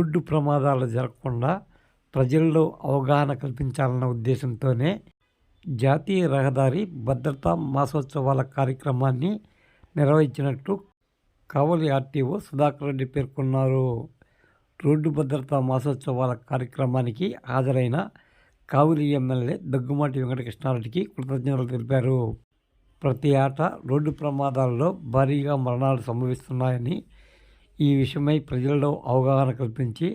Road ప్రమాదాలు జరగకుండా ప్రజల్లో అవగాహన కల్పించాలన్న ఉద్దేశంతోనే జాతీయ రహదారి భద్రతా మాసోత్సవాల కార్యక్రమాన్ని నిర్వహించినట్టు కావలి ఆర్టీఓ సుధాకర్ రెడ్డి పేర్కొన్నారు. రోడ్డు భద్రతా మాసోత్సవాల కార్యక్రమానికి హాజరైన కావలి ఎమ్మెల్యే దగ్గుమాటి వెంకటకృష్ణారెడ్డికి కృతజ్ఞతలు తెలిపారు. ప్రతి ఏటా రోడ్డు ప్రమాదాల్లో భారీగా మరణాలు సంభవిస్తున్నాయని ఈ విషయమై ప్రజల్లో అవగాహన కల్పించి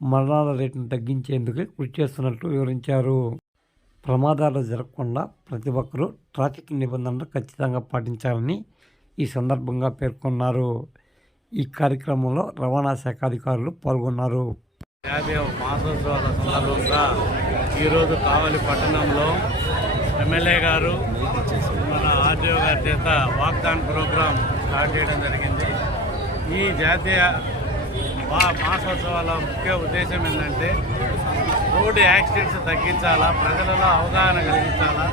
మరణాల రేటును తగ్గించేందుకు కృషి చేస్తున్నట్లు వివరించారు. ప్రమాదాలు జరగకుండా ప్రతి ఒక్కరూ ట్రాఫిక్ నిబంధనలు ఖచ్చితంగా పాటించాలని ఈ సందర్భంగా పేర్కొన్నారు. ఈ కార్యక్రమంలో రవాణా శాఖ అధికారులు పాల్గొన్నారు. యాభై మాసోత్సవాల సందర్భంగా ఈరోజు కావలి పట్టణంలో ఎమ్మెల్యే గారు మన ఆర్డీఓ గారి చేత వాగ్దాన్ ప్రోగ్రాం స్టార్ట్ చేయడం జరిగింది. ఈ జాతీయ మాసోత్సవాల ముఖ్య ఉద్దేశం ఏంటంటే రోడ్డు యాక్సిడెంట్స్ తగ్గించాలా ప్రజలలో అవగాహన కలిగించాలా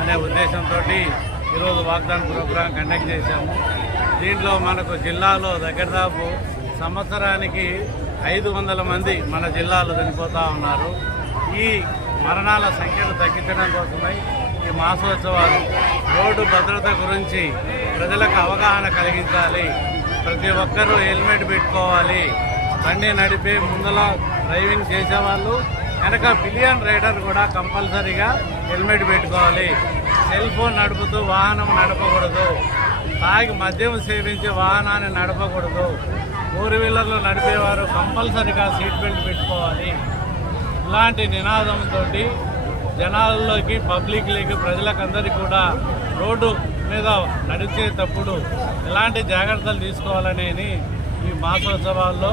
అనే ఉద్దేశంతో ఈరోజు వాగ్దాన్ ప్రోగ్రాం కండక్ట్ చేశాము. దీంట్లో మనకు జిల్లాలో దగ్గర దాపు సంవత్సరానికి ఐదు వందల మంది మన జిల్లాలో చనిపోతూ ఉన్నారు. ఈ మరణాల సంఖ్యను తగ్గించడం కోసమై ఈ మాసోత్సవాలు రోడ్డు భద్రత గురించి ప్రజలకు అవగాహన కలిగించాలి ప్రతి ఒక్కరూ హెల్మెట్ పెట్టుకోవాలి. బండి నడిపే ముందల డ్రైవింగ్ చేసేవాళ్ళు వెనక పిలియన్ రైడర్ కూడా కంపల్సరీగా హెల్మెట్ పెట్టుకోవాలి. సెల్ ఫోన్ నడుపుతూ వాహనం నడపకూడదు. తాగి మద్యం సేవించి వాహనాన్ని నడపకూడదు. ఫోర్ వీలర్లు నడిపేవారు కంపల్సరీగా సీట్ బెల్ట్ పెట్టుకోవాలి. ఇలాంటి నినాదంతో జనాల్లోకి పబ్లిక్లోకి ప్రజలకందరికీ కూడా రోడ్డు మీద నడిచేటప్పుడు ఎలాంటి జాగ్రత్తలు తీసుకోవాలనేది ఈ మాసోత్సవాల్లో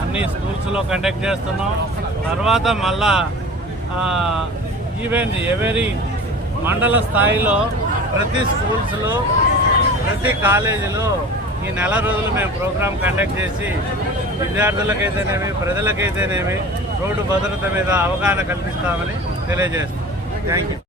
అన్ని స్కూల్స్లో కండక్ట్ చేస్తున్నాం. తర్వాత మళ్ళా ఈవెన్ ఎవరీ మండల స్థాయిలో ప్రతి స్కూల్స్లో ప్రతి కాలేజీలో ఈ నెల రోజులు మేము ప్రోగ్రాం కండక్ట్ చేసి విద్యార్థులకైతేనేమి ప్రజలకైతేనేమి రోడ్డు భద్రత మీద అవగాహన కల్పిస్తామని తెలియజేస్తాం థ్యాంక్ యూ.